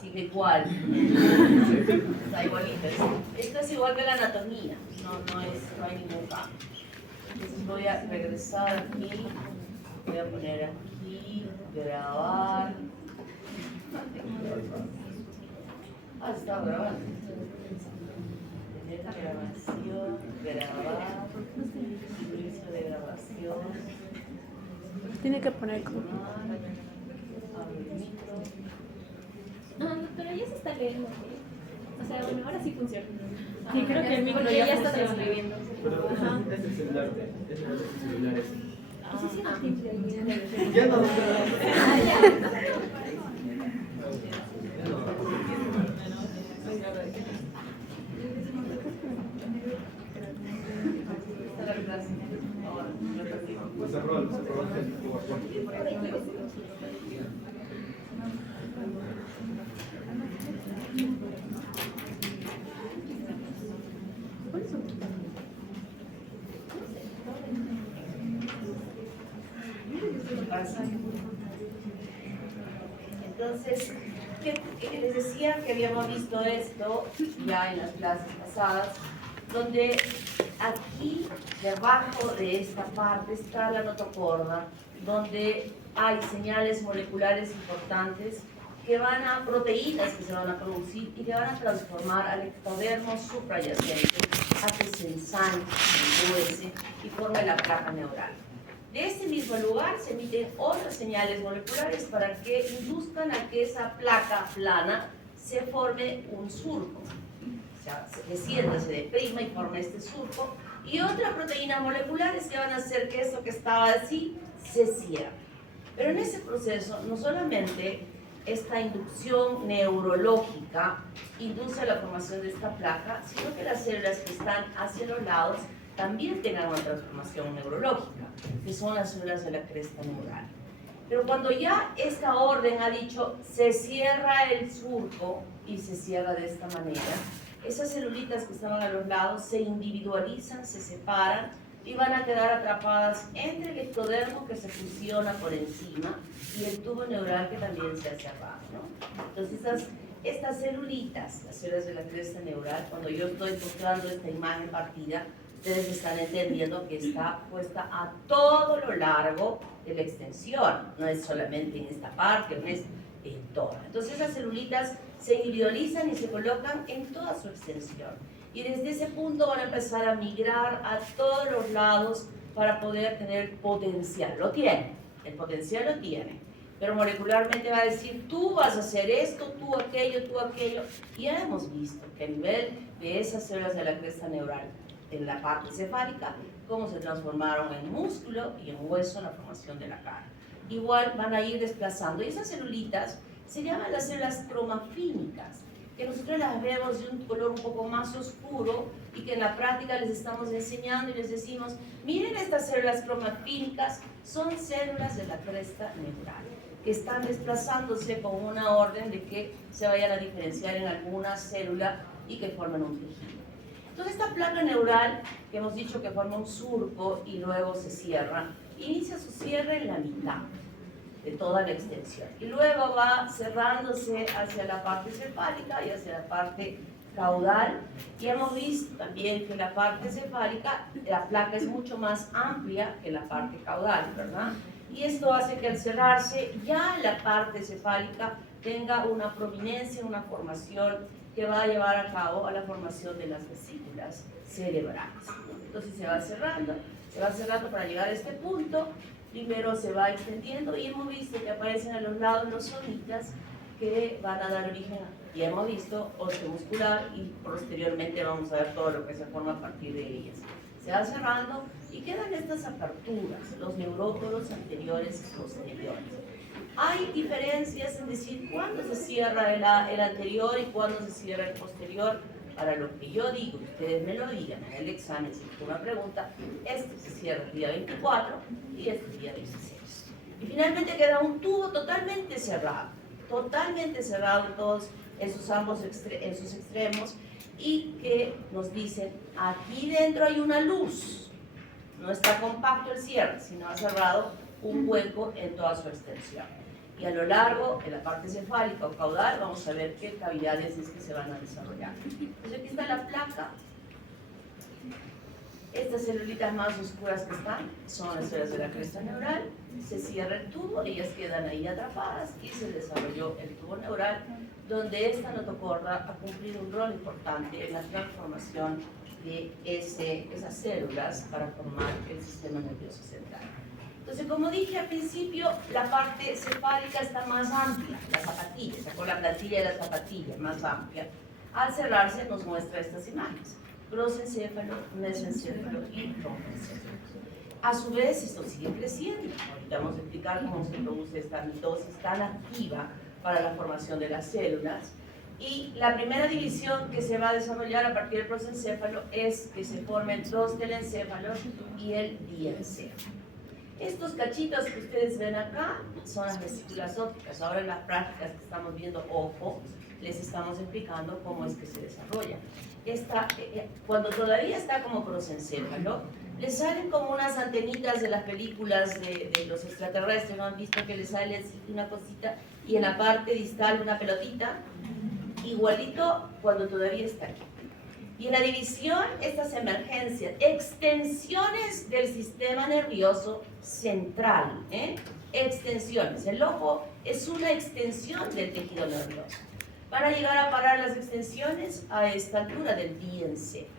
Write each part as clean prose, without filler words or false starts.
sigue igual. Está igualito. Esto es igual que la anatomía, no hay ningún cambio. Entonces voy a regresar aquí, voy a poner aquí, grabar. Ah, está grabando. Tener la grabación, grabar, inicio de grabación. Tiene que poner como... Abro el micro. No, pero ya se está leyendo. O sea, bueno, ahora sí funciona. Sí, creo que el micro porque ya ya está funciona. transcribiendo. Pero es el celular, es el celular ese. Eso sí era simple. Ya no. Cerró el Entonces, les decía que habíamos visto esto ya en las clases pasadas, donde aquí debajo de esta parte está la notocorda, donde hay señales moleculares importantes que van a proteínas que se van a producir y que van a transformar al ectodermo suprayacente a que se ensanche, se enduece y forme la placa neural. De este mismo lugar se emiten otras señales moleculares para que induzcan a que esa placa plana se forme un surco. O sea, se descienda, se deprima y forma este surco. Y otras proteínas moleculares que van a hacer que eso que estaba así se cierre. Pero en ese proceso no solamente esta inducción neurológica induce la formación de esta placa, sino que las células que están hacia los lados también tengan una transformación neurológica, que son las células de la cresta neural. Pero cuando ya esta orden ha dicho se cierra el surco y se cierra de esta manera, esas celulitas que estaban a los lados se individualizan, se separan y van a quedar atrapadas entre el ectodermo que se fusiona por encima y el tubo neural que también se ha cerrado, ¿no? Entonces estas celulitas, las células de la cresta neural, cuando yo estoy mostrando esta imagen partida, ustedes están entendiendo que está puesta a todo lo largo de la extensión, no es solamente en esta parte, no es en toda. Entonces esas celulitas se individualizan y se colocan en toda su extensión. Y desde ese punto van a empezar a migrar a todos los lados para poder tener potencial. Lo tiene, el potencial lo tiene. Pero molecularmente va a decir, tú vas a hacer esto, tú aquello, tú aquello. Y ya hemos visto que a nivel de esas células de la cresta neural, en la parte cefálica, cómo se transformaron en músculo y en hueso en la formación de la cara. Igual van a ir desplazando. Y esas celulitas se llaman las células cromafínicas, que nosotros las vemos de un color un poco más oscuro y que en la práctica les estamos enseñando y les decimos, miren estas células cromafínicas, son células de la cresta neural, que están desplazándose con una orden de que se vayan a diferenciar en alguna célula y que formen un tejido. Entonces esta placa neural, que hemos dicho que forma un surco y luego se cierra, inicia su cierre en la mitad de toda la extensión y luego va cerrándose hacia la parte cefálica y hacia la parte caudal, y hemos visto también que la parte cefálica, la placa es mucho más amplia que la parte caudal, ¿verdad? Y esto hace que al cerrarse ya la parte cefálica tenga una prominencia, una formación que va a llevar a cabo a la formación de las vesículas cerebrales. Entonces se va cerrando para llegar a este punto. Primero se va extendiendo y hemos visto que aparecen a los lados los zonitas que van a dar origen, y hemos visto óseo muscular, y posteriormente vamos a ver todo lo que se forma a partir de ellas. Se va cerrando y quedan estas aperturas, los neuróporos anteriores y posteriores. Hay diferencias en decir cuándo se cierra el anterior y cuándo se cierra el posterior. Para lo que yo digo, ustedes me lo digan en el examen, si es una pregunta, este se cierra el día 24 y este el día 16. Y finalmente queda un tubo totalmente cerrado en todos esos extremos, y que nos dicen, aquí dentro hay una luz, no está compacto el cierre, sino ha cerrado un hueco en toda su extensión. Y a lo largo, en la parte cefálica o caudal, vamos a ver qué cavidades es que se van a desarrollar. Entonces aquí está la placa. Estas celulitas más oscuras que están son las células de la cresta neural. Se cierra el tubo, ellas quedan ahí atrapadas y se desarrolló el tubo neural, donde esta notocorda ha cumplido un rol importante en la transformación de esas células para formar el sistema nervioso central. Entonces, como dije al principio, la parte cefálica está más amplia, la zapatilla, sacó la plantilla de la zapatilla, más amplia. Al cerrarse nos muestra estas imágenes: grosencéfalo, mesencéfalo y tromboencéfalo. A su vez, esto sigue creciendo. Ahorita vamos a explicar cómo se produce esta mitosis tan activa para la formación de las células. Y la primera división que se va a desarrollar a partir del prosencéfalo es que se formen los telencéfalos y el diencéfalo. Estos cachitos que ustedes ven acá son las vesículas ópticas. Ahora en las prácticas que estamos viendo, ojo, les estamos explicando cómo es que se desarrolla. Cuando todavía está como prosencéfalo, le salen como unas antenitas de las películas de los extraterrestres, ¿no han visto que le sale así una cosita y en la parte distal una pelotita? Igualito cuando todavía está aquí. Y en la división, estas emergencias, extensiones del sistema nervioso central, extensiones. El ojo es una extensión del tejido nervioso. Van a llegar a parar las extensiones a esta altura del diencéfalo,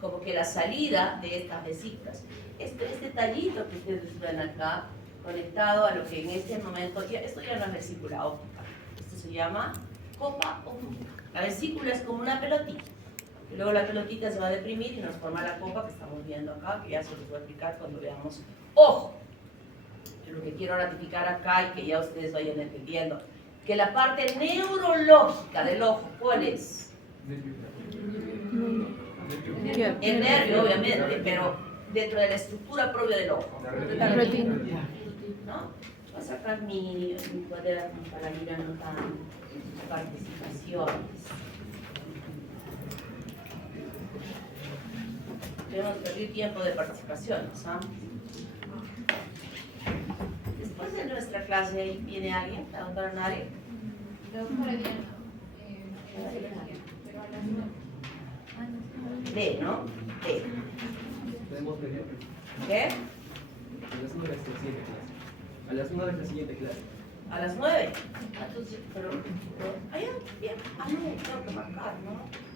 como que la salida de estas vesículas. Este tallito que ustedes ven acá, conectado a lo que en este momento, esto ya no es vesícula óptica, esto se llama copa óptica. La vesícula es como una pelotita, y luego la pelotita se va a deprimir y nos forma la copa que estamos viendo acá, que ya se los voy a explicar cuando veamos. ¡Ojo! Yo lo que quiero ratificar acá y que ya ustedes vayan entendiendo, que la parte neurológica del ojo, ¿cuál es? El nervio, obviamente, pero dentro de la estructura propia del ojo. La retina. ¿No? Voy a sacar mi cuaderno para ir anotando participaciones. Debemos perder tiempo de participaciones, ¿ah? Después de nuestra clase, ¿viene alguien? ¿La doctora Nari? La doctora Diana. Pero a las 9. D, ¿no? D. Podemos ver ¿Qué? a las 1 de la siguiente clase. A las 1 de la siguiente clase. A las 9. Entonces, pero allá, bien. Ah, no, tengo que marcar, ¿no?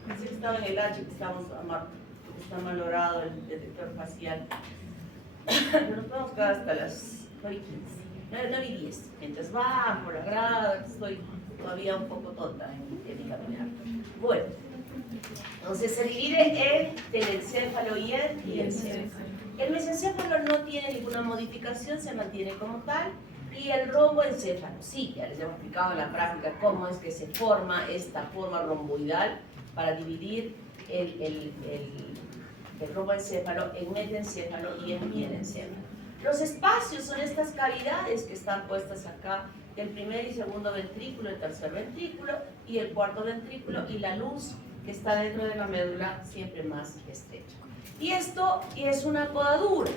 Pensé que estaba en el H, que está malogrado el detector facial. Pero nos podemos quedar hasta las 9:15. 9:10. Mientras bajo la grada, estoy todavía un poco tonta en mi caminar. Bueno, entonces se divide en telencéfalo y el diencéfalo. El mesencéfalo no tiene ninguna modificación, se mantiene como tal. Y el romboencéfalo, sí, ya les hemos explicado en la práctica cómo es que se forma esta forma romboidal para dividir el romboencéfalo en metencéfalo y en mielencéfalo. Los espacios son estas cavidades que están puestas acá, el primer y segundo ventrículo, el tercer ventrículo y el cuarto ventrículo, y la luz que está dentro de la médula siempre más estrecha. Y esto es una podadura.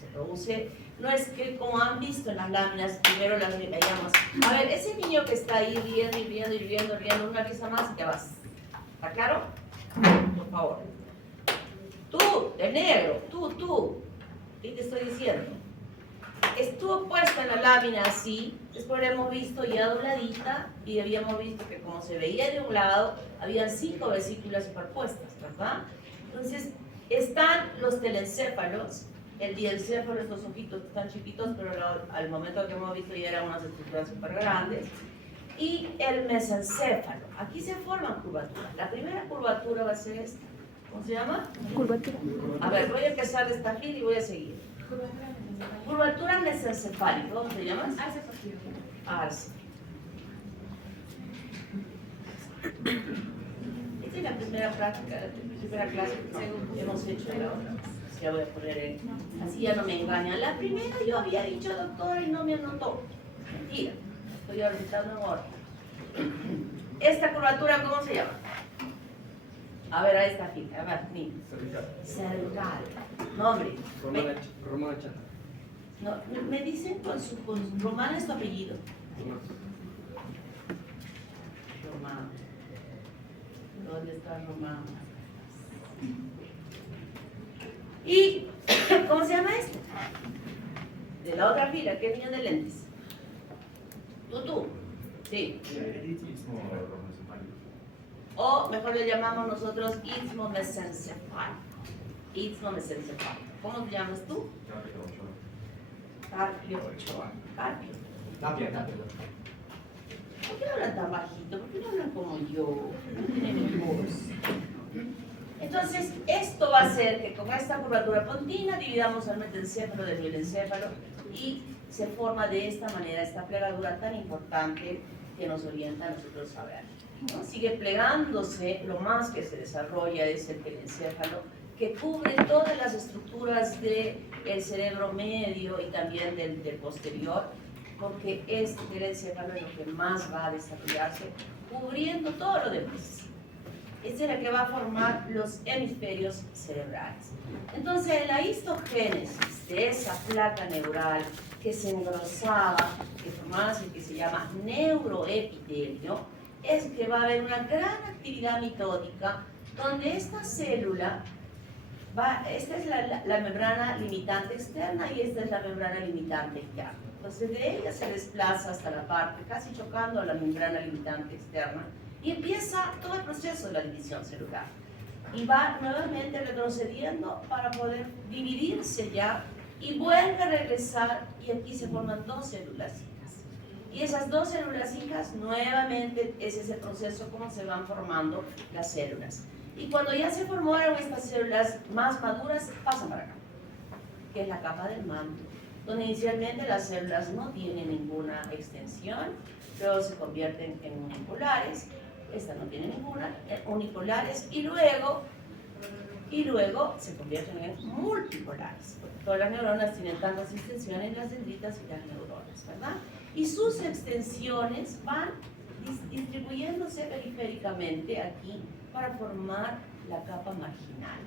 Se produce, no es que como han visto en las láminas, primero las veíamos. A ver, ese niño que está ahí riendo, una risa más y te vas. ¿Está claro? Por favor. Tú, de negro, tú. ¿Qué te estoy diciendo? Estuvo puesta en la lámina así, después la hemos visto ya dobladita y habíamos visto que como se veía de un lado, habían 5 vesículas superpuestas, ¿verdad? Entonces, están los telencéfalos, el diencéfalo, estos ojitos que están chiquitos, pero al momento que hemos visto ya eran unas estructuras súper grandes, y el mesencéfalo. Aquí se forman curvaturas. La primera curvatura va a ser esta. ¿Cómo se llama? Curvatura. A ver, voy a empezar de esta fila y voy a seguir. Curvatura mesencefálica. ¿Cómo se llama? Arce. Esta es la primera práctica, la primera clase que hemos hecho de la otra. Ya voy a poner así ya no me engañan. La primera yo había dicho doctora y no me anotó. Mentira. Estoy orbitando en orden. Esta curvatura, ¿cómo se llama? A ver, a esta fila. A ver, mira. Cervical. Nombre. Romana Chata. No, me dicen con Romana es tu apellido. Román. ¿Dónde está Román? ¿Y cómo se llama esto? De la otra fila, ¿qué niño de lentes? Tú. Sí. O mejor le llamamos nosotros istmo mesencefálico. Istmo mesencefálico. ¿Cómo te llamas tú? Carpio Ochoa. Carpio. ¿Por qué no hablan tan bajito? ¿Por qué no hablan como yo? No tienen voz. Entonces, esto va a hacer que con esta curvatura pontina dividamos el metencéfalo del mielencéfalo y se forma de esta manera esta plegadura tan importante que nos orienta a nosotros a ver, ¿no? Sigue plegándose, lo más que se desarrolla es el telencéfalo, que cubre todas las estructuras del cerebro medio y también del posterior, porque este telencéfalo es lo que más va a desarrollarse, cubriendo todo lo demás. Este es el que va a formar los hemisferios cerebrales. Entonces, la histogénesis de esa placa neural que se engrosaba, que formaba lo que se llama neuroepitelio, es que va a haber una gran actividad mitótica donde esta célula esta es la membrana limitante externa y esta es la membrana limitante interna. Entonces, de ella se desplaza hasta la parte, casi chocando a la membrana limitante externa, y empieza todo el proceso de la división celular. Y va nuevamente retrocediendo para poder dividirse ya y vuelve a regresar y aquí se forman dos células hijas. Y esas dos células hijas nuevamente es ese proceso como se van formando las células. Y cuando ya se formaron estas células más maduras, pasan para acá, que es la capa del manto, donde inicialmente las células no tienen ninguna extensión, luego se convierten en uniculares. Esta no tiene ninguna, uniculares, y luego se convierten en multipolares, porque todas las neuronas tienen tantas extensiones, las dendritas y las neuronas, ¿verdad? Y sus extensiones van distribuyéndose periféricamente aquí para formar la capa marginal,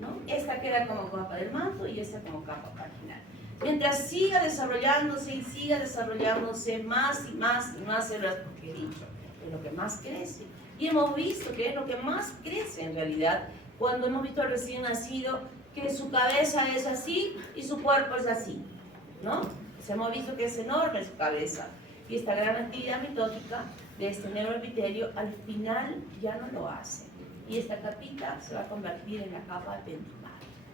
¿no? Esta queda como capa del manto y esta como capa marginal. Mientras siga desarrollándose y siga desarrollándose más y más y más células, porque he dicho, es lo que más crece. Y hemos visto que es lo que más crece en realidad cuando hemos visto al recién nacido que su cabeza es así y su cuerpo es así, ¿no? Pues hemos visto que es enorme su cabeza y esta gran actividad mitótica de este neuroepitelio al final ya no lo hace y esta capita se va a convertir en la capa pendimal.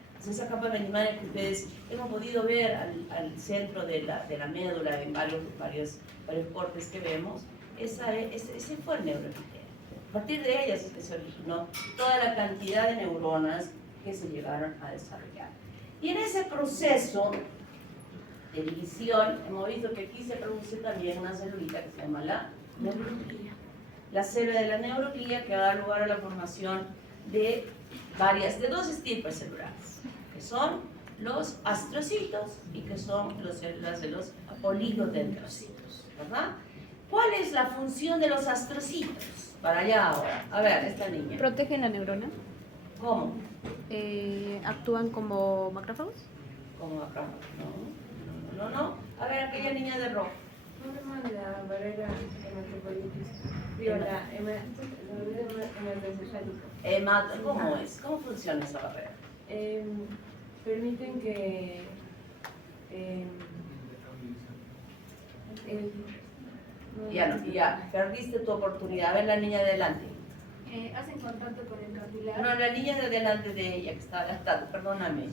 Entonces, esa capa pendimal que ustedes hemos podido ver al centro de la médula en varios cortes que vemos, ese fue el neuroepitelio. A partir de ellas es que se originó toda la cantidad de neuronas que se llegaron a desarrollar. Y en ese proceso de división, hemos visto que aquí se produce también una celulita que se llama la neuroglía. La célula de la neuroglía que da lugar a la formación de dos estirpes celulares, que son los astrocitos y que son las células de los oligodendrocitos, ¿verdad? ¿Cuál es la función de los astrocitos? Para allá ahora. A ver, esta niña. ¿Protegen la neurona? ¿Cómo? ¿Actúan como macrófagos? ¿Cómo acá? No. A ver, aquella niña de rojo. Forma la barrera hematopoietis. Hematoencefálica. ¿Cómo es? ¿Cómo funciona esa barrera? Permiten que Ya, perdiste tu oportunidad. A ver la niña de adelante. Hacen contacto con el capilar. No, la niña de delante de ella que está adaptada, perdóname.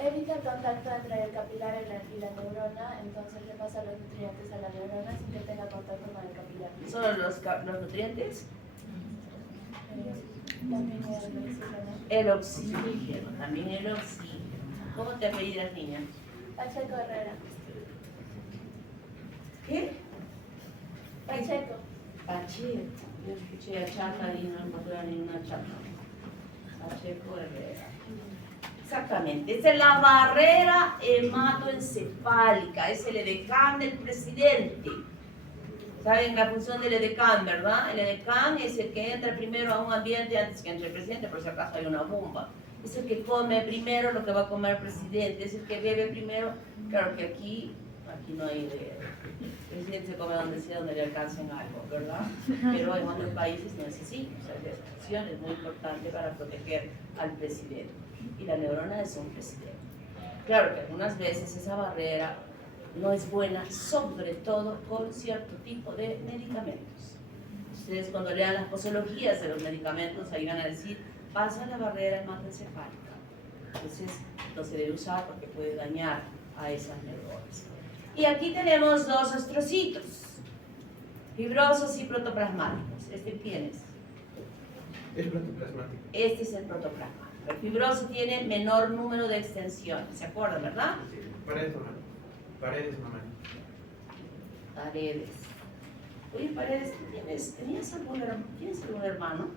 Evita el contacto entre el capilar y la neurona, entonces le pasa los nutrientes a la neurona sin que tenga contacto con el capilar. ¿Solo los nutrientes? También el oxígeno. El oxígeno, también el oxígeno. ¿Cómo te apellidas, niña? Pacheco Herrera. ¿Qué? Pacheco. Pacheco. Yo escuché a Chata y no encontré ni una Chata. Pacheco Herrera. Exactamente. Esa es la barrera hematoencefálica. Es el edecán del presidente. ¿Saben la función del edecán, verdad? El edecán es el que entra primero a un ambiente antes que entre el presidente, por si acaso hay una bomba. Es el que come primero lo que va a comer el presidente. Es el que bebe primero. Claro que aquí aquí no hay de... El presidente se come donde sea, donde le alcancen algo, ¿verdad? Pero en otros países no es así. O sea, la exclusión es muy importante para proteger al presidente. Y la neurona es un presidente. Claro que algunas veces esa barrera no es buena, sobre todo con cierto tipo de medicamentos. Ustedes cuando lean las posologías de los medicamentos, ahí van a decir, pasa la barrera hematoencefálica. Entonces, no se debe usar porque puede dañar a esas neuronas. Y aquí tenemos dos astrocitos, fibrosos y protoplasmáticos. ¿Este quién es? Es protoplasmático. Este es el protoplasmático. El fibroso tiene menor número de extensiones, ¿se acuerdan, verdad? Sí, paredes mamá. Paredes mamá. Paredes. Oye, Paredes, ¿tienes algún hermano?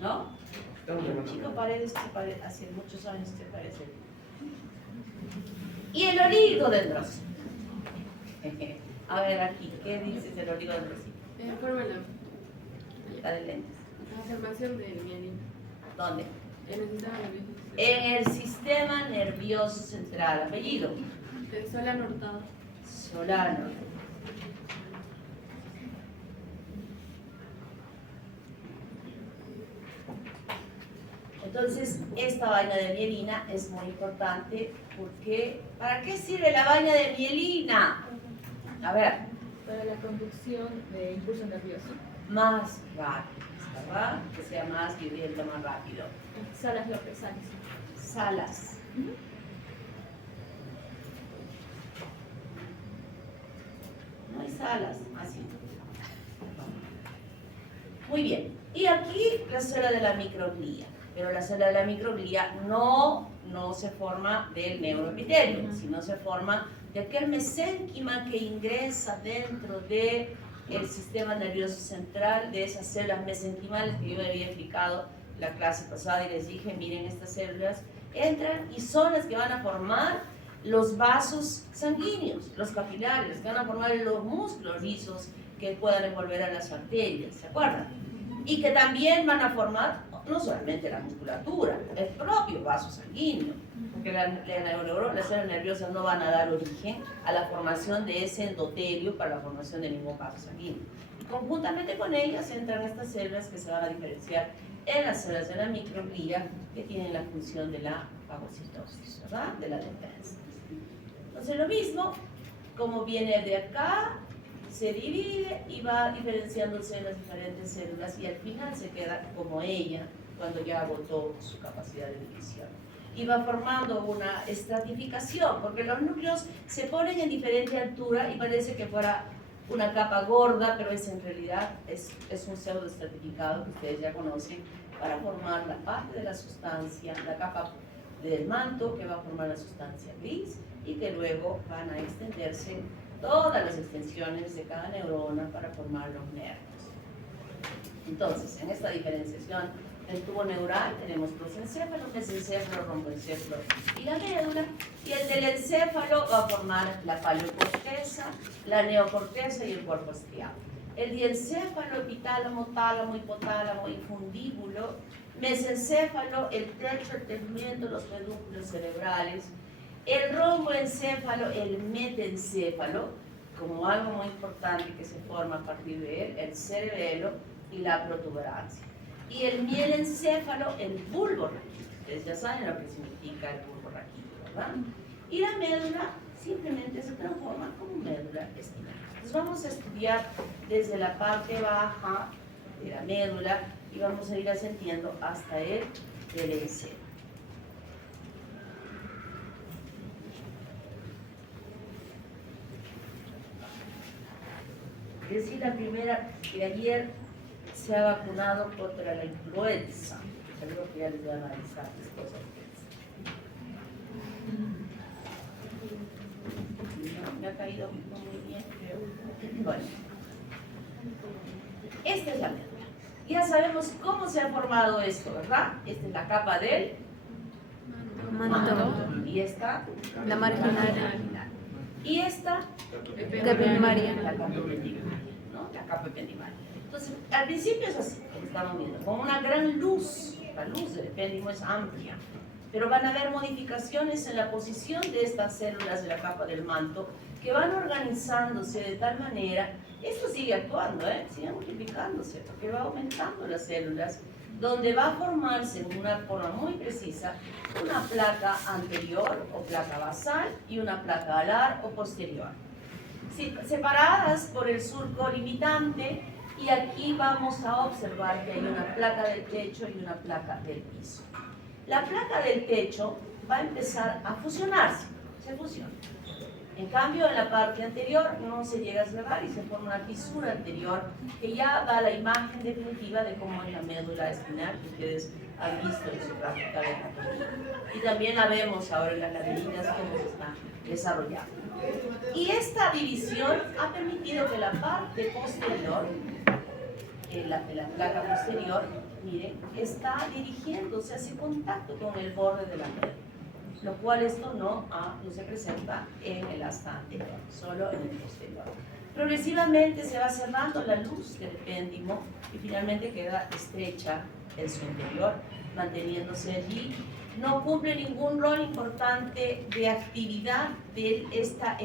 No. ¿No? Estamos El hablando. chico Paredes, hace muchos años te parece. Y el oligodendrocito. A ver aquí, ¿qué dices del oligodendrocito? Fórmula. La de lentes. La formación del mielina. ¿Dónde? En el sistema nervioso. En el sistema nervioso central. Apellido. Solano Hurtado. Solano. Entonces, esta vaina de mielina es muy importante porque ¿para qué sirve la vaina de mielina? A ver, Para la conducción de impulso nervioso. más rápido, ¿verdad? Que sea más viviendo más rápido. Salas López, Salas. Salas. No hay salas, así. Muy bien. Y aquí la célula de la microglía. Pero la célula de la microglía no se forma del neuroepitelio, sino se forma de aquel mesénquima que ingresa dentro del sistema nervioso central, de esas células mesenquimales que yo había explicado la clase pasada y les dije, miren, estas células entran y son las que van a formar los vasos sanguíneos, los capilares, que van a formar los músculos lisos que puedan envolver a las arterias, ¿se acuerdan? Y que también van a formar no solamente la musculatura, el propio vaso sanguíneo, porque las células nerviosas no van a dar origen a la formación de ese endotelio para la formación de ningún vaso sanguíneo. Y conjuntamente con ellas entran estas células que se van a diferenciar en las células de la microglía que tienen la función de la fagocitosis, ¿verdad? De la defensa. Entonces lo mismo, como viene de acá, se divide y va diferenciándose en las diferentes células y al final se queda como ella cuando ya agotó su capacidad de división. Y va formando una estratificación, porque los núcleos se ponen en diferente altura y parece que fuera una capa gorda, pero en realidad es un pseudoestratificado que ustedes ya conocen para formar la parte de la sustancia, la capa del manto que va a formar la sustancia gris y que luego van a extenderse todas las extensiones de cada neurona para formar los nervios. Entonces, en esta diferenciación del tubo neural tenemos prosencéfalo, mesencéfalo, romboencéfalo y la médula, y el del encéfalo va a formar la paleocorteza, la neocorteza y el cuerpo estriado. El diencéfalo, epitálamo, tálamo, hipotálamo y fundíbulo, mesencéfalo, el techo, el tegumento, los pedúnculos cerebrales, el romboencéfalo, el metencéfalo, como algo muy importante que se forma a partir de él, el cerebelo y la protuberancia. Y el mielencéfalo, el bulbo raquídeo. Ustedes ya saben lo que significa el bulbo raquídeo, ¿verdad? Y la médula simplemente se transforma como médula espinal. Entonces vamos a estudiar desde la parte baja de la médula y vamos a ir ascendiendo hasta el encéfalo. Es decir, la primera que ayer se ha vacunado contra la influenza. Seguro que ya les van a avisar después a ustedes. No, me ha caído muy bien, creo. Bueno, esta es la médula. Ya sabemos cómo se ha formado esto, ¿verdad? Esta es la capa del manto. Y esta, La marginal. y esta, Epidermal. la capa epidermal, ¿no? La capa epidermal. Entonces, al principio es así, como estamos viendo, con una gran luz. La luz del epéndimo es amplia, pero van a haber modificaciones en la posición de estas células de la capa del manto que van organizándose de tal manera, esto sigue actuando, sigue multiplicándose, porque va aumentando las células, donde va a formarse en una forma muy precisa una placa anterior o placa basal y una placa alar o posterior, separadas por el surco limitante, y aquí vamos a observar que hay una placa del techo y una placa del piso. La placa del techo va a empezar a fusionarse, se fusiona. En cambio, en la parte anterior no se llega a cerrar y se forma una fisura anterior que ya da la imagen definitiva de cómo es la médula espinal que ustedes han visto en su práctica de anatomía. Y también la vemos ahora en las laberintas cómo se está desarrollando. Y esta división ha permitido que la parte posterior, de la placa posterior, miren, está dirigiéndose, hace contacto con el borde de la médula, lo cual esto no se presenta en el asta anterior, solo en el posterior. Progresivamente se va cerrando la luz del epéndimo y finalmente queda estrecha en su interior, manteniéndose allí. No cumple ningún rol importante de actividad en esta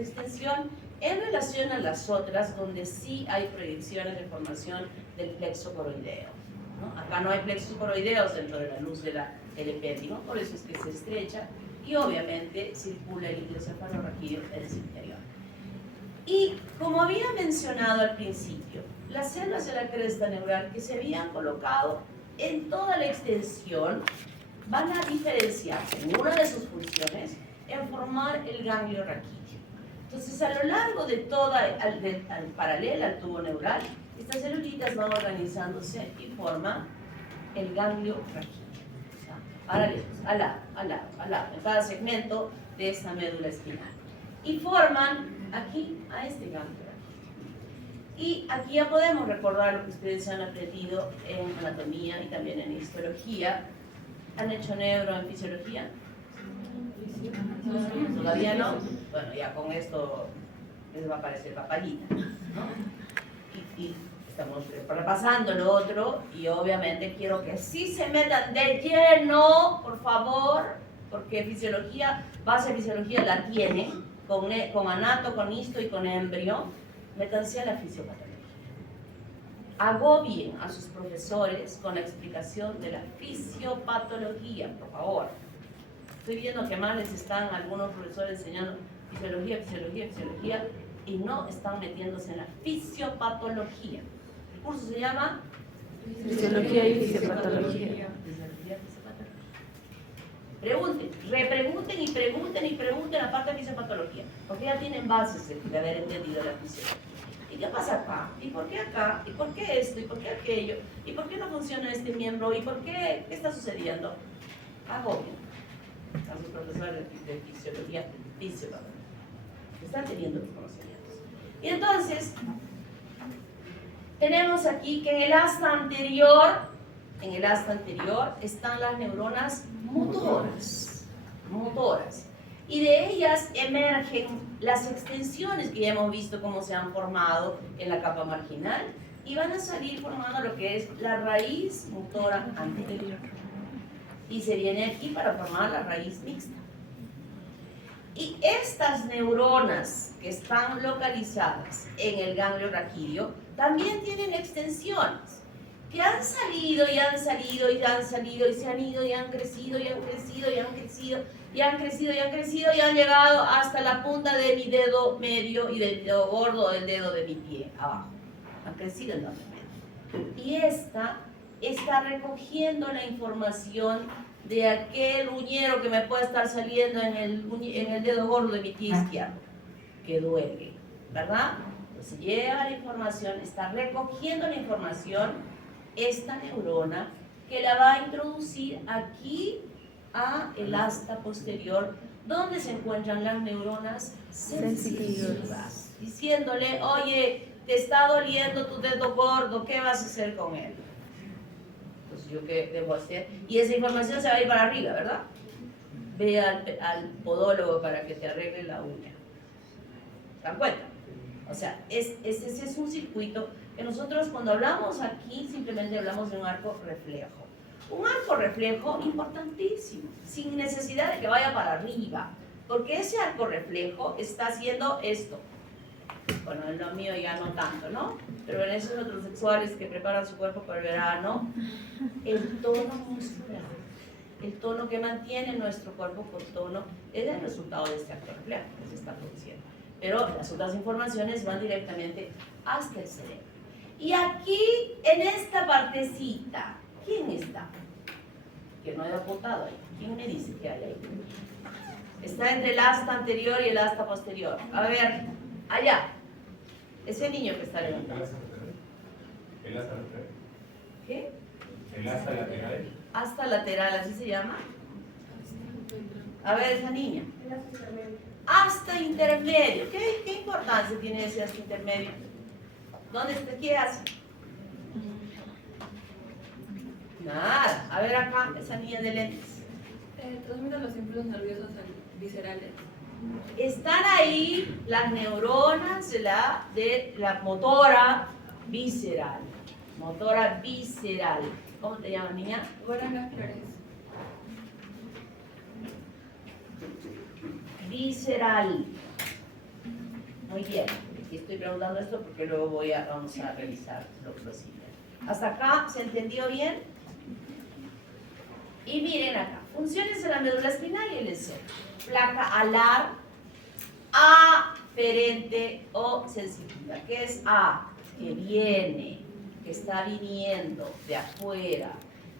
extensión en relación a las otras, donde sí hay proyecciones de formación del plexo coroideo, ¿no? Acá no hay plexos coroideos dentro de la luz del epéndimo, por eso es que se estrecha y obviamente circula el líquido cefalorraquídeo en su interior. Y como había mencionado al principio, las células de la cresta neural que se habían colocado en toda la extensión van a diferenciarse en una de sus funciones en formar el ganglio raquídeo. Entonces, a lo largo de toda, al paralelo al tubo neural, estas celulitas van organizándose y forman el ganglio raquídeo. Ahora lejos, al lado, en cada segmento de esta médula espinal. Y forman aquí a este ganglio raquídeo. Y aquí ya podemos recordar lo que ustedes han aprendido en anatomía y también en histología. ¿Han hecho neuro en fisiología? ¿Todavía no? Bueno, ya con esto les va a parecer papayita, ¿no? Y estamos repasando lo otro y obviamente quiero que sí se metan de lleno, por favor, porque fisiología, base de fisiología la tienen, con anato, con histo y con embrio. Métanse a la fisiopatología. Agobien a sus profesores con la explicación de la fisiopatología, por favor. Estoy viendo que más les están algunos profesores enseñando fisiología, y no están metiéndose en la fisiopatología. El curso se llama Fisiología y fisiopatología. Pregunten, repregunten y pregunten la parte de fisiopatología, porque ya tienen bases de haber entendido la fisiología. ¿Y qué pasa acá? ¿Y por qué acá? ¿Y por qué esto? ¿Y por qué aquello? ¿Y por qué no funciona este miembro? ¿Y por qué? ¿Qué está sucediendo? Agobien a sus profesores de fisiología, fisiopatología. Están teniendo los conocimientos. Y entonces, tenemos aquí que en el asta anterior están las neuronas motoras. Y de ellas emergen las extensiones que ya hemos visto cómo se han formado en la capa marginal y van a salir formando lo que es la raíz motora anterior. Y se viene aquí para formar la raíz mixta. Y estas neuronas que están localizadas en el ganglio raquídeo también tienen extensiones que han salido y han salido y han salido y se han ido y han crecido y han crecido y han crecido y han crecido y han crecido y han llegado hasta la punta de mi dedo medio y del dedo gordo del dedo de mi pie abajo. Han crecido enormemente. Y esta está recogiendo la información de aquel uñero que me puede estar saliendo en el dedo gordo de mi pie izquierdo, que duele, ¿verdad? Entonces llega la información, está recogiendo la información esta neurona que la va a introducir aquí a el asta posterior, donde se encuentran las neuronas sensitivas, diciéndole, oye, te está doliendo tu dedo gordo, ¿qué vas a hacer con él? Pues yo qué debo hacer, y esa información se va a ir para arriba, ¿verdad? Ve al podólogo para que te arregle la uña. ¿Se dan cuenta? O sea, ese es un circuito que nosotros cuando hablamos aquí simplemente hablamos de un arco reflejo. Un arco reflejo importantísimo, sin necesidad de que vaya para arriba, Porque ese arco reflejo está haciendo esto. Bueno, en lo mío ya no tanto, ¿no? Pero en esos otros sexuales que preparan su cuerpo para el verano, el tono muscular, el tono que mantiene nuestro cuerpo con tono, es el resultado de este arco reflejo que se está produciendo. Pero las otras informaciones van directamente hasta el cerebro. Y aquí, en esta partecita, ¿quién está? Que no he apuntado ahí. ¿Quién me dice que hay ahí? Está entre el asta anterior y el asta posterior. A ver, allá. Ese niño que está levantado. El asta lateral. ¿Qué? El asta lateral. Asta lateral, ¿así se llama? A ver, esa niña. Asta intermedio. ¿Qué importancia tiene ese asta intermedio? ¿Dónde está? ¿Qué hace? Nada. A ver acá, esa niña de lentes. Transmite los impulsos nerviosos viscerales. Están ahí las neuronas de la motora visceral. Motora visceral. ¿Cómo te llamas, niña? Guaranas Flores. Visceral. Muy bien. Aquí estoy preguntando esto porque luego vamos a revisar lo siguiente. ¿Hasta acá se entendió bien? Y miren acá. Funciones de la médula espinal y el encéfalo. Placa alar, aferente o sensitiva. ¿Qué es A? Que viene, que está viniendo de afuera.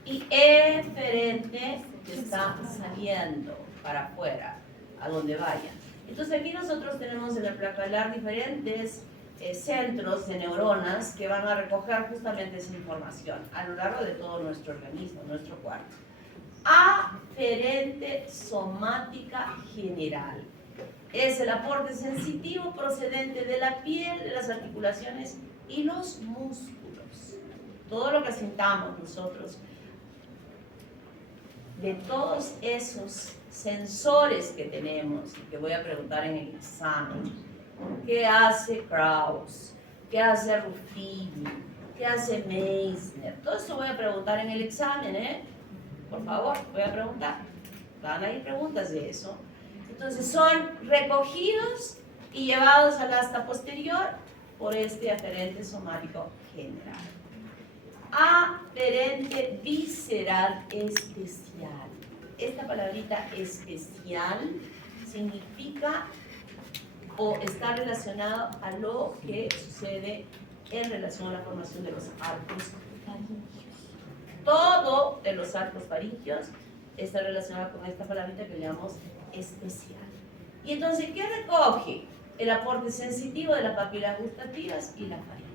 Y eferente, que está saliendo para afuera, a donde vaya. Entonces aquí nosotros tenemos en la placa alar diferentes centros de neuronas que van a recoger justamente esa información a lo largo de todo nuestro organismo, nuestro cuerpo. Aferente somática general. Es el aporte sensitivo procedente de la piel, de las articulaciones y los músculos. Todo lo que sintamos nosotros, de todos esos sensores que tenemos, y que voy a preguntar en el examen, ¿qué hace Krauss? ¿Qué hace Ruffini? ¿Qué hace Meissner? Todo eso voy a preguntar en el examen, ¿eh? Por favor, voy a preguntar. Van a ir preguntas de eso. Entonces son recogidos y llevados al asta posterior por este aferente somático general. Aferente visceral especial. Esta palabrita especial significa o está relacionado a lo que sucede en relación a la formación de los arcos faringios. Todo de los arcos faringios está relacionado con esta palabrita que llamamos especial. Y entonces, ¿qué recoge? El aporte sensitivo de las papilas gustativas y la faringe.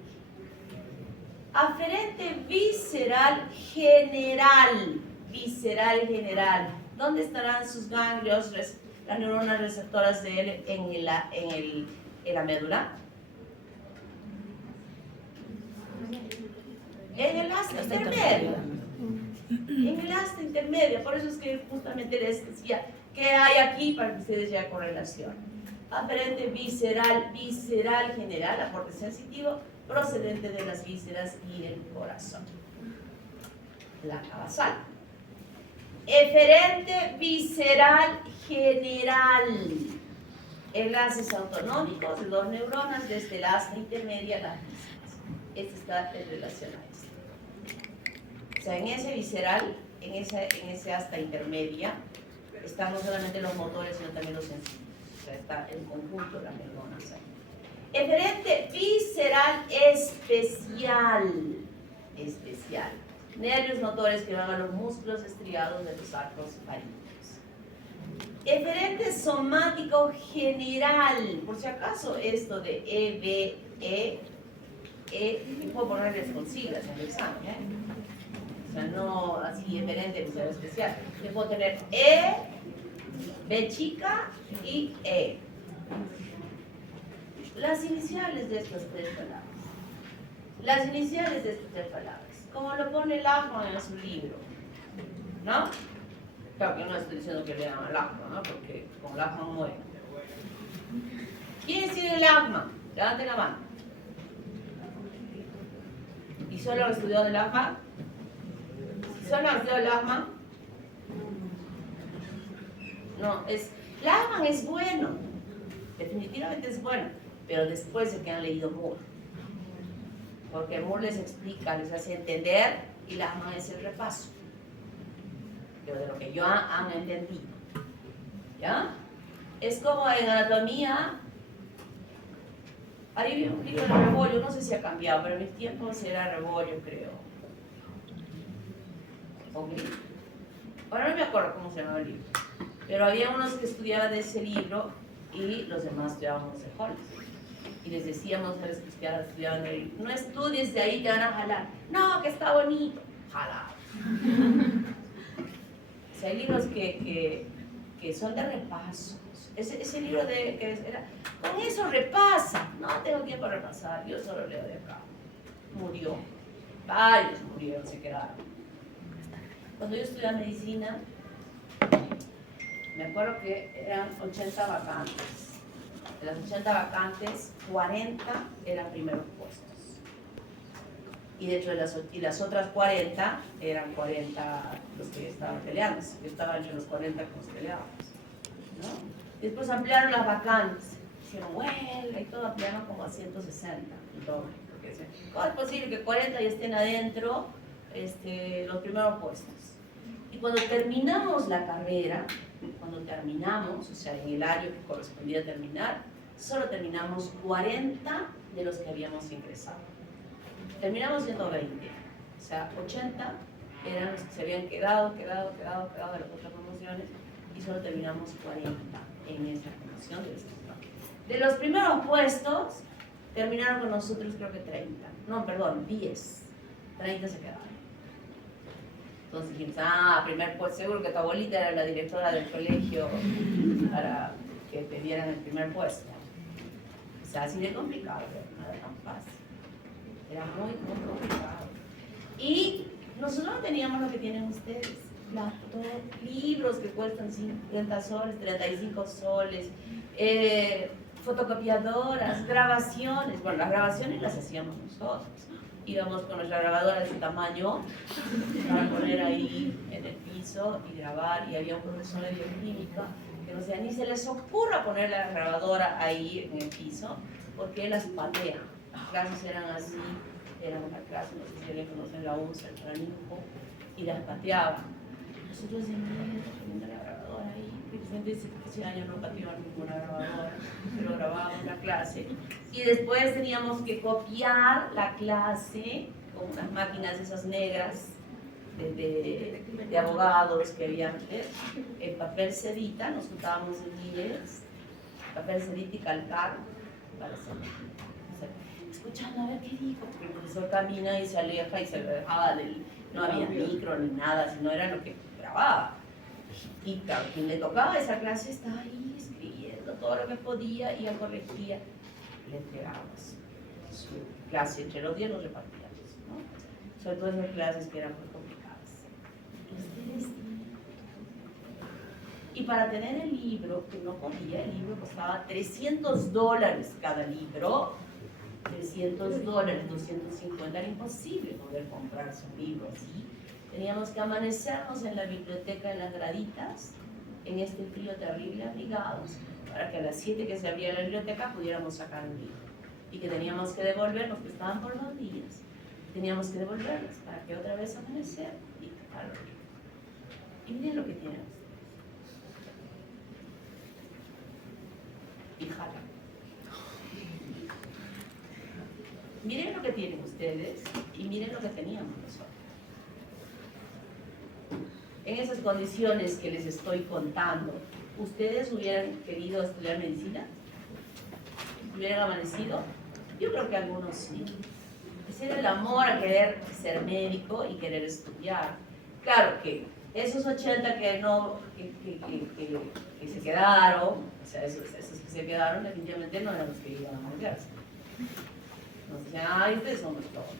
Aferente visceral general. Visceral general. ¿Dónde estarán sus ganglios, las neuronas receptoras de él en la médula? En el asta intermedio. En el asta intermedia. Por eso es que justamente les decía qué hay aquí para que ustedes ya correlación. Aferente visceral, visceral general, aporte sensitivo, procedente de las vísceras y el corazón. Placa basal. Eferente visceral general. Enlaces autonómicos de dos neuronas desde el asta intermedia a las vísceras. Este está en relación a esto. O sea, en ese visceral, en ese asta intermedia, están no solamente los motores, sino también los sensibles. O sea, está en conjunto las neuronas ahí. Eferente visceral especial. Especial. Nervios motores que van a los músculos estriados de los arcos faringios. Eferente somático general. Por si acaso esto de E, B, E, puedo ponerles con siglas en el examen, ¿eh? O sea, no así eferente visceral especial. Le puedo tener E, B chica y E. Las iniciales de estas tres palabras. Las iniciales de estas tres palabras. Como lo pone Lachmann en su libro, ¿no? Claro que no estoy diciendo que lean a Lachmann, ¿no? Porque con Lachmann muere. ¿Quién sigue Lachmann? Levanten la mano. ¿Y solo han estudiado de Lachmann? ¿Solo han estudiado de Lachmann? No, es Lehmann es bueno, definitivamente es bueno, pero después de que han leído Moore. Porque Moore les explica, les hace entender y Lehmann es el repaso. Pero de lo que yo han entendido. ¿Ya? Es como en anatomía. Hay un libro de Rebollo, no sé si ha cambiado, pero en mis tiempos era Rebollo, creo. ¿Ok? Ahora no me acuerdo cómo se llamaba el libro. Pero había unos que estudiaban de ese libro y los demás estudiábamos de Holmes. Y les decíamos a los que estudiaban de ahí, no estudies de ahí, te van a jalar. No, que está bonito. Jalado. O sea, hay libros que son de repasos. Ese libro con eso repasa. No tengo tiempo para repasar, yo solo leo de acá. Murió. Varios murieron, se quedaron. Cuando yo estudiaba medicina, me acuerdo que eran 80 vacantes. De las 80 vacantes, 40 eran primeros puestos. Y de hecho, las otras 40 eran 40 los que estaban peleando. Yo estaba entre los 40 con los que peleábamos, ¿no? Después ampliaron las vacantes. Hicieron huelga y todo, ampliaron como a 160. El doble. Porque decían, ¿cómo es posible que 40 ya estén adentro los primeros puestos? Y cuando terminamos la carrera, o sea, en el año que correspondía terminar, solo terminamos 40 de los que habíamos ingresado. Terminamos siendo 20, o sea, 80 eran los que se habían quedado de las otras promociones y solo terminamos 40 en esa promoción de estos. De los primeros puestos, terminaron con nosotros creo que 30, no, perdón, 10, 30 se quedaron. Entonces dijimos, primer puesto, seguro que tu abuelita era la directora del colegio para que te dieran el primer puesto. O sea, así de complicado, no era tan fácil. Era muy, muy complicado. Y nosotros no teníamos lo que tienen ustedes. Libros que cuestan 50 soles, 35 soles, fotocopiadoras, grabaciones. Bueno, las grabaciones las hacíamos nosotros. Íbamos con nuestra grabadora de ese tamaño para poner ahí en el piso y grabar. Y había un profesor de bioquímica que no sé, ni se les ocurra poner la grabadora ahí en el piso porque él las patea. Las clases eran así, era una clase, no sé si le conocen la UNSA, el Traninco, y las pateaba. Nosotros poniendo la grabadora ahí, ese año no pateaban ninguna grabadora, pero grabábamos la clase. Y después teníamos que copiar la clase con unas máquinas esas negras de abogados que había antes, en papel sedita, nos juntábamos en guías, papel sedita y calcar para hacer. Escuchando a ver qué dijo, porque el profesor camina y se aleja y se dejaba no había micro ni nada, sino era lo que grababa. Y claro, quien le tocaba esa clase estaba ahí escribiendo todo lo que podía y él corregía. Le entregábamos su clase, entre los días nos repartíamos, ¿no? Sobre todo esas clases que eran muy complicadas. Y para tener el libro, que no podía, el libro costaba $300 cada libro, $300, 250, era imposible poder comprarse un libro así. Teníamos que amanecernos en la biblioteca, en las graditas, en este frío terrible, abrigados, para que a las 7 que se abría la biblioteca pudiéramos sacar un libro. Y que teníamos que devolver los que estaban por 2 días. Teníamos que devolverlos para que otra vez amanecer y sacar los libros. Y miren lo que tienen ustedes. Y jala. Miren lo que tienen ustedes y miren lo que teníamos nosotros. En esas condiciones que les estoy contando, ¿ustedes hubieran querido estudiar medicina? ¿Hubieran amanecido? Yo creo que algunos sí. Ese era el amor a querer ser médico y querer estudiar. Claro que esos 80 que se quedaron, o sea, esos que se quedaron definitivamente no eran los que iban a morirse. Nos decían, ustedes son los tontos.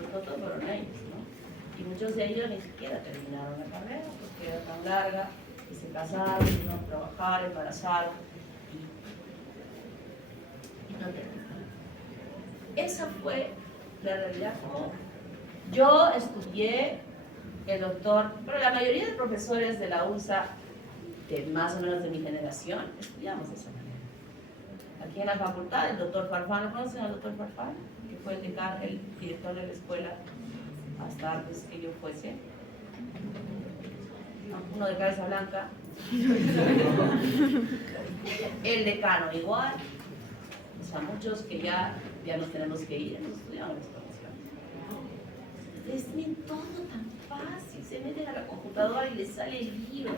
Los tontos fueron ellos, ¿no? Y muchos de ellos ni siquiera terminaron la carrera porque era tan larga, y se casaron, y no trabajar, embarazaron, y no terminaron. Esa fue la realidad. Como yo estudié, el doctor, pero la mayoría de profesores de la UNSA más o menos de mi generación, estudiamos de esa manera. Aquí en la facultad, el doctor Farfán, ¿lo conocen al doctor Farfán? Que fue el director de la escuela hasta antes que yo fuese. Uno de cabeza blanca. El decano igual. O sea, muchos que ya nos tenemos que ir, hemos estudiado las promociones. Les tienen todo tan fácil, se meten a la computadora y les sale el libro.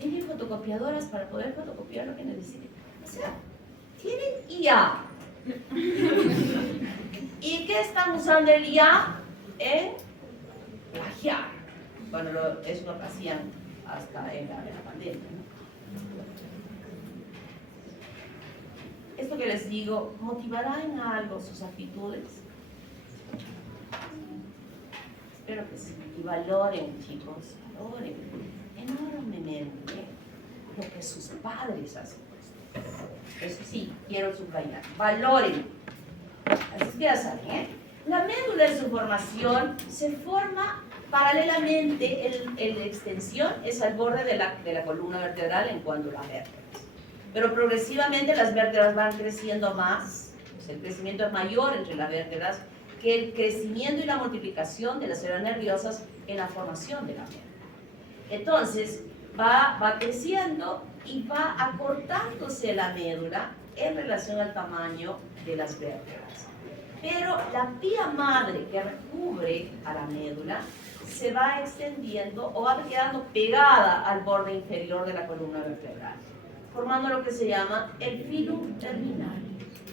Tienen fotocopiadoras para poder fotocopiar lo que necesiten. O sea, tienen IA. ¿Y qué están usando el IA? En plagiar. Bueno, eso lo hacían hasta en la pandemia, ¿no? Esto que les digo, ¿motivará en algo sus actitudes? Espero que sí. Y valoren, chicos, valoren enormemente lo que sus padres hacen. Eso sí, quiero subrayar. Valoren. Así que ya saben, ¿eh? La médula en su formación se forma paralelamente, en extensión es al borde de la columna vertebral en cuanto a las vértebras. Pero progresivamente las vértebras van creciendo más, o sea, el crecimiento es mayor entre las vértebras que el crecimiento y la multiplicación de las células nerviosas en la formación de la médula. Entonces, va creciendo y va acortándose la médula en relación al tamaño de las vértebras. Pero la pía madre que recubre a la médula se va extendiendo o va quedando pegada al borde inferior de la columna vertebral, formando lo que se llama el filum terminal.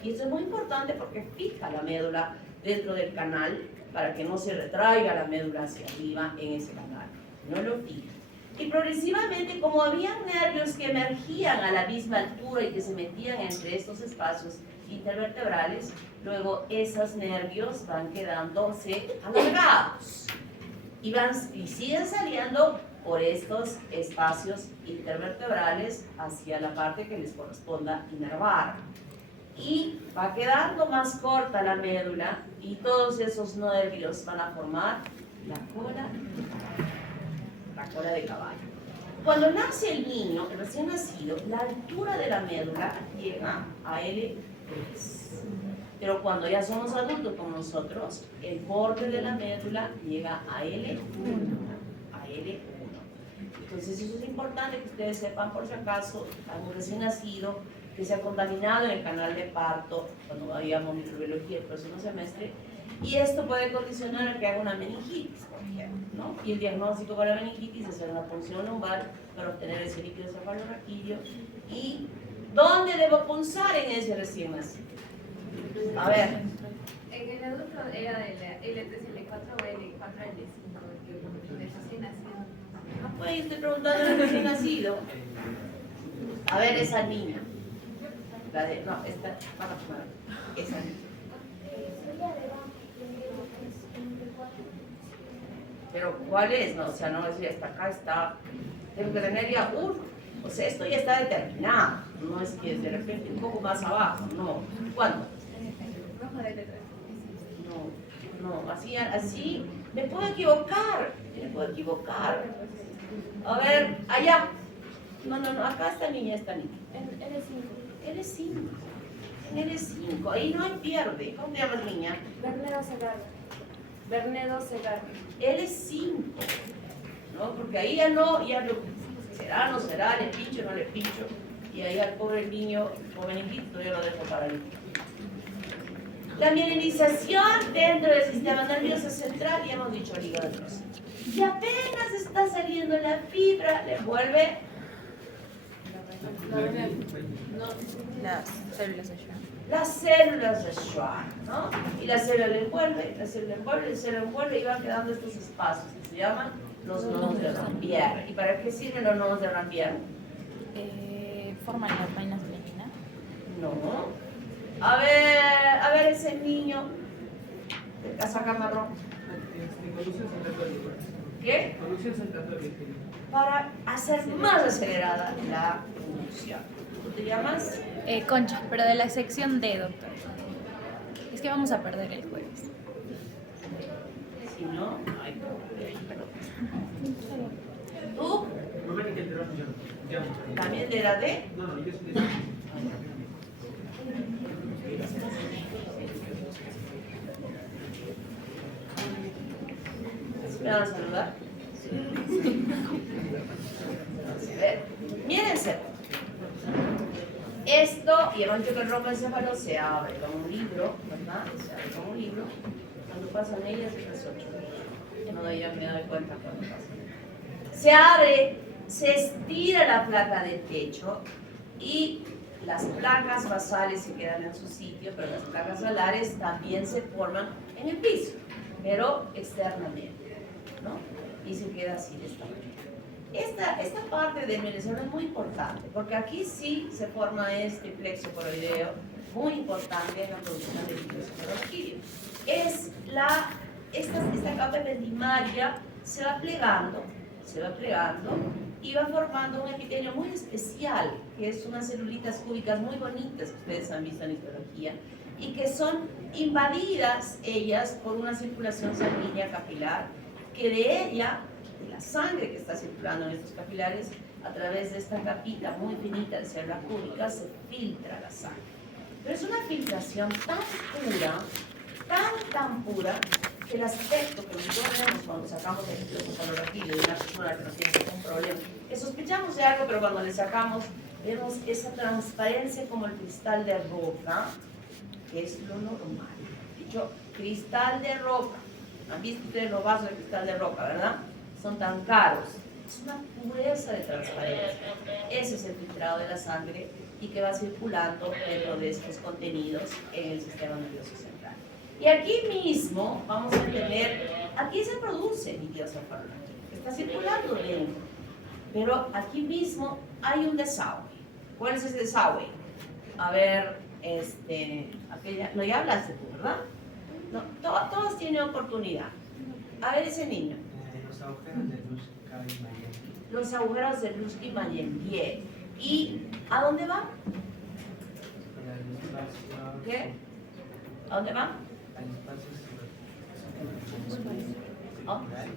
Y eso es muy importante porque fija la médula dentro del canal para que no se retraiga la médula hacia arriba en ese canal. No lo fija. Y progresivamente, como habían nervios que emergían a la misma altura y que se metían entre estos espacios intervertebrales, luego esos nervios van quedándose alargados y siguen saliendo por estos espacios intervertebrales hacia la parte que les corresponda inervar. Y va quedando más corta la médula y todos esos nervios van a formar la cola de caballo. Cuando nace el niño, el recién nacido, la altura de la médula llega a L3. Pero cuando ya somos adultos como nosotros, el borde de la médula llega a L1. Entonces eso es importante que ustedes sepan, por si acaso, algún recién nacido que se ha contaminado en el canal de parto, cuando habíamos microbiología el próximo semestre, y esto puede condicionar a que haga una meningitis, por ejemplo, ¿no? Y el diagnóstico para la meningitis es hacer una punción lumbar para obtener ese líquido cefalorraquídeo. ¿Y dónde debo punzar en ese recién nacido? A ver. En el adulto era de la L3, L4 o L4 a L5, de recién nacido. Ah, pues estoy preguntando al recién nacido. A ver, esa niña. La de, no, esta, esa niña. Pero ¿cuál es? No, o sea, no decir hasta acá está. Tengo que tener ya o sea, esto ya está determinado. No es que de repente un poco más abajo, no. ¿Cuándo? No, así me puedo equivocar. A ver, allá. No, acá esta niña. En L5. En L5, ahí no hay pierde. ¿Cómo te llamas, niña? Bernedo Segarra. L5, ¿no? Porque ahí ya no será, no será, le pincho, no le pincho. Y ahí al pobre niño, jovencito, yo lo dejo para él. La mielinización dentro del sistema nervioso central, ya hemos dicho el hígado grosso. Y apenas está saliendo la fibra, le envuelve Las células de Schwann. las células de Schwann, ¿no? Y la célula le envuelve, y van quedando estos espacios que se llaman los nodos de Rampier. ¿Y para qué sirven los nodos de Rampier? Forman las vainas de melanina. No. A ver ese niño de casaca marrón. ¿Qué? Para hacer más acelerada la conducción. ¿Tú te llamas? Concha, pero de la sección D, doctor. Es que vamos a perder el jueves. Si no, ay, ¿tú? ¿También de la D? No, no, yo soy de... ¿Me van a saludar? A ver, mírense. Esto, y el momento que el romboencéfalo se abre como un libro, ¿verdad? Se abre como un libro. Cuando pasan ellas, es 8. No, ya me doy cuenta cuando pasan. Se abre, se estira la placa del techo y las placas basales se quedan en su sitio, pero las placas solares también se forman en el piso, pero externamente, ¿no? Y se queda así de esta manera. Esta parte del melisoma es muy importante, porque aquí sí se forma este plexo coroideo, muy importante en la producción de líquido cefalorraquídeo. Esta capa ependimaria se va plegando y va formando un epitelio muy especial, que es unas celulitas cúbicas muy bonitas que ustedes han visto en histología, y que son invadidas ellas por una circulación sanguínea capilar, que de ella, de la sangre que está circulando en estos capilares, a través de esta capita muy finita de célula cúbica, se filtra la sangre. Pero es una filtración tan pura, tan pura, que el aspecto que nosotros vemos cuando sacamos el líquido cefalorraquídeo de una persona que no tiene ningún problema, que sospechamos de algo, pero cuando le sacamos, vemos esa transparencia como el cristal de roca, que es lo normal. Dicho, cristal de roca. Han visto ustedes los vasos de cristal de roca, ¿verdad? Son tan caros. Es una pureza de transparencia. Ese es el filtrado de la sangre y que va circulando dentro de estos contenidos en el sistema nervioso central. Y aquí mismo vamos a tener, aquí se produce líquido cefalorraquídeo, está circulando dentro, pero aquí mismo hay un desagüe. ¿Cuál es ese desagüe? A ver, no, ya hablaste tú, ¿verdad? No, todos tienen oportunidad. A ver ese niño. Los agujeros de Lusky-Mayenkiel. Los agujeros de Lusky-Mayenkiel. ¿Y a dónde van? ¿Qué? ¿A dónde van? Al espacio. ¿Oh?